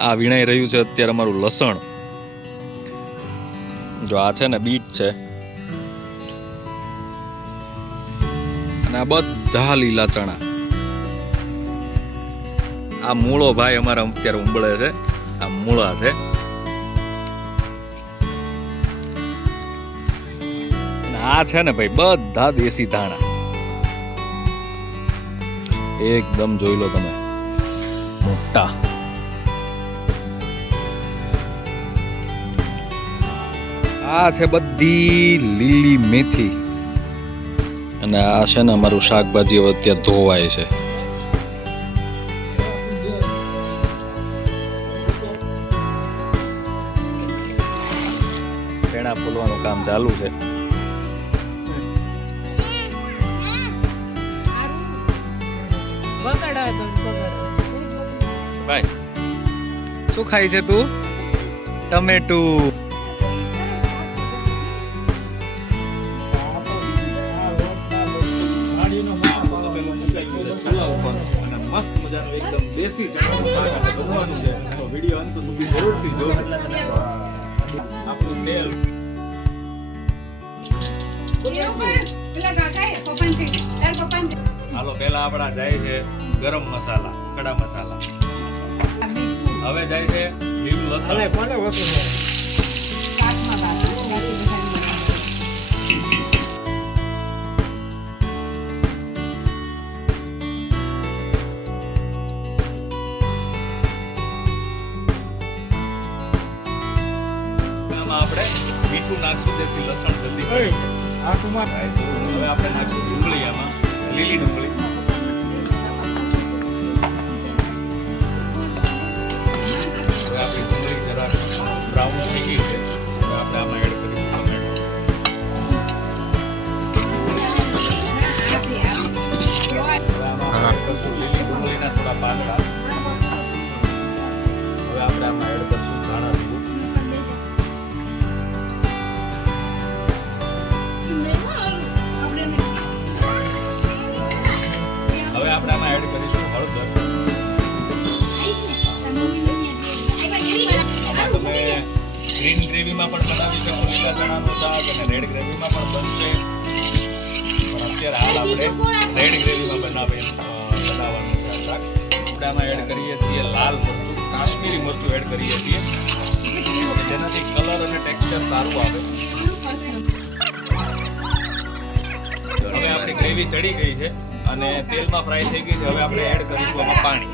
આ વીણાઈ રહ્યું છે અત્યારે અમારું લસણ. જો આ છે ને બીટ છે. અને આ બધા લીલા ચણા. આ મૂળો ભાઈ અમારા અત્યારે ઉંબળે છે. આ મૂળા છે. આ છે ને ભાઈ બધા દેશી ધાણા. એકદમ જોઈ લો તમે. મોટા. આ છે બધી લીલી મેથી. અને આ છે ને અમારું શાકભાજી હવે અત્યારે ધોવાય છે. ફેણા ફૂલવાનું કામ ચાલુ છે. ભાઈ શું ખાય છે તું? ટમેટું. દેશી ચણાનું બનવાનું છે. વીડિયો અંત સુધી જરૂરથી જોજો. આપણું તેલ. હાલો પેલા આપણા જાય છે ગરમ મસાલા ખડા મસાલા. હવે જાય છે લીલું લસણ. આમાં આપણે મીઠું નાખશું જેથી લસણ જલ્દી. હવે આપણે નાખશું ડુંગળી આમાં લીલી ડુંગળી ગ્રીન ગ્રેવીમાં પણ બનાવી શકો લીલા ચણાનું શાક અને રેડ ગ્રેવીમાં પણ બનશે. પણ અત્યારે હાલ આપણે રેડ ગ્રેવીમાં બનાવી બનાવવાનું છે શાક. ઉડામાં એડ કરીએ છીએ લાલ મરચું, કાશ્મીરી મરચું એડ કરીએ છીએ. જેનાથી કલર અને ટેક્સચર સારું આવે. હવે આપણી ગ્રેવી ચડી ગઈ છે અને તેલમાં ફ્રાય થઈ ગઈ છે, હવે આપણે એડ કરીશું આમાં પાણી.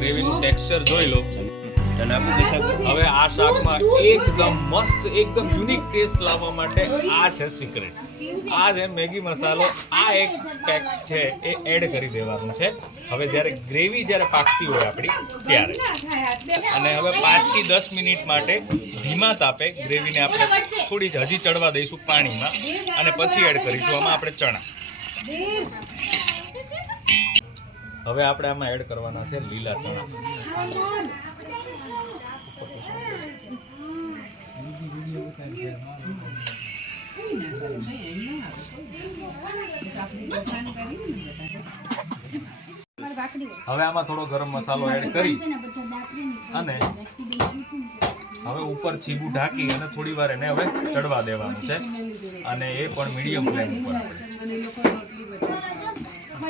ગ્રેવીનું ટેક્સચર જોઈ લો. હવે આ શાકમાં એકદમ મસ્ત એકદમ યુનિક ટેસ્ટ લાવવા માટે આ છે સિક્રેટ આ જે મેગી મસાલો આ એક પેક છે એ એડ કરી દેવાનું છે. હવે જ્યારે ગ્રેવી જ્યારે પાકતી હોય આપણી ત્યારે. અને હવે પાંચથી દસ મિનિટ માટે ધીમા તાપે ગ્રેવીને આપણે થોડી જ હજી ચડવા દઈશું પાણીમાં. અને પછી એડ કરીશું. આમાં આપણે ચણા. હવે આપણે આમાં એડ કરવાના છે લીલા ચણા. હવે આમાં થોડો ગરમ મસાલો એડ કરી અને હવે ઉપર ચીબુ ઢાંકી અને થોડી વાર એને હવે ચડવા દેવાનું છે. અને એ પણ મીડિયમ ફ્લેમ ઉપર.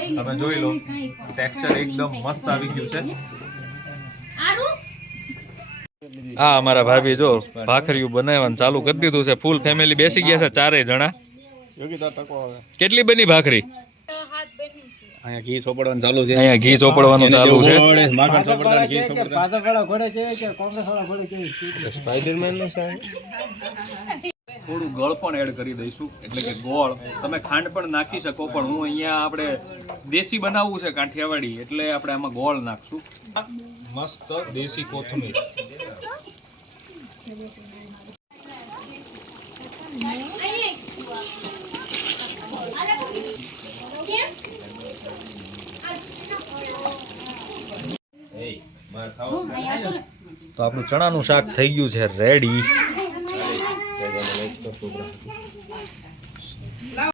તમે જોઈ લો ટેક્સચર એકદમ મસ્ત આવી ગયું છે. આ અમારા ભાભી જો ભાખરીયું બનાવવાનું ચાલુ કરી દીધું છે. ફૂલ ફેમિલી બેસી ગયા છે ચારે જણા. કેટલી બની ભાખરી? અહીંયા ઘી ચોપડવાનું ચાલુ છે. અહીંયા ઘી ચોપડવાનું ચાલુ છે. માખણ સોપડવાનું ઘી સોપડવાનું પાછળ ઘોડે છે કે કોંગ્રેસ વાળા ઘોડે કેવી સ્પાઈડરમેનનું છે. થોડું ગળ પણ એડ કરી દઈશું. એટલે કે ગોળ. તમે ખાંડ પણ નાખી શકો પણ હું અહીંયા આપણે દેશી બનાવવું છે કાઠિયાવાડી એટલે આપણે આમાં ગોળ નાખશું. મસ્ત દેશી કોથમીર. તો આપણું ચણાનું શાક થઈ ગયું છે રેડી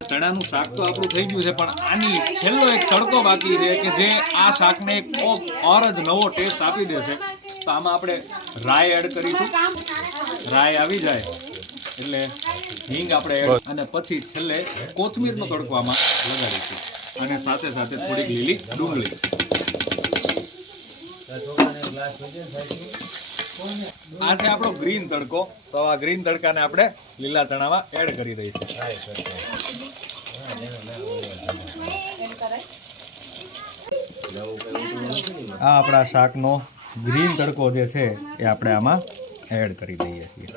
ચણાનું શાક તો આપણું થઈ ગયું છે પણ આની છેલ્લો એક તડકો બાકી છે કે જે આ શાકને એક ઓર જ નવો ટેસ્ટ આપી દેશે. તો આમાં આપણે રાય એડ કરીશું. રાય આવી જાય. એટલે હિંગ આપણે એડ અને પછી છેલ્લે કોથમીરનો તડકો આમાં લગાડીશું. અને સાથે સાથે થોડીક લીલી ડુંગળી. આ છે આપણો ગ્રીન તડકો. તો આ ગ્રીન તડકાને આપણે લીલા ચણામાં એડ કરી દઈશું. આ આપણા શાકનો ગ્રીન તડકો જે છે એ આપણે આમાં એડ કરી દઈએ છીએ.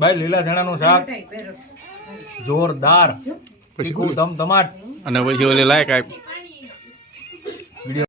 ભાઈ લીલા ચણાનું શાક. જોરદાર. તીખું ધમધમાટ. અને પછી ઓલી લાયક આપ